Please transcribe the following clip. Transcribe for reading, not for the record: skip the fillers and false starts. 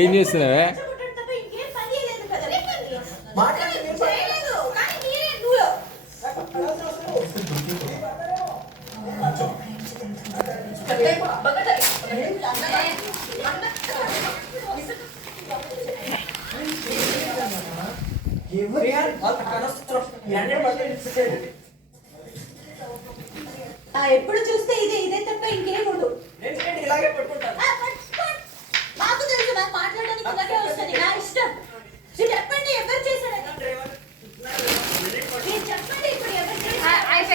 ఏం చేస్తున్నావే? ఎప్పుడు చూస్తే ఇదే ఇదే తప్ప ఇంకేం ఉండదు. మాకు తెలుసు, నాకు మాట్లాడడానికి ఇలాగే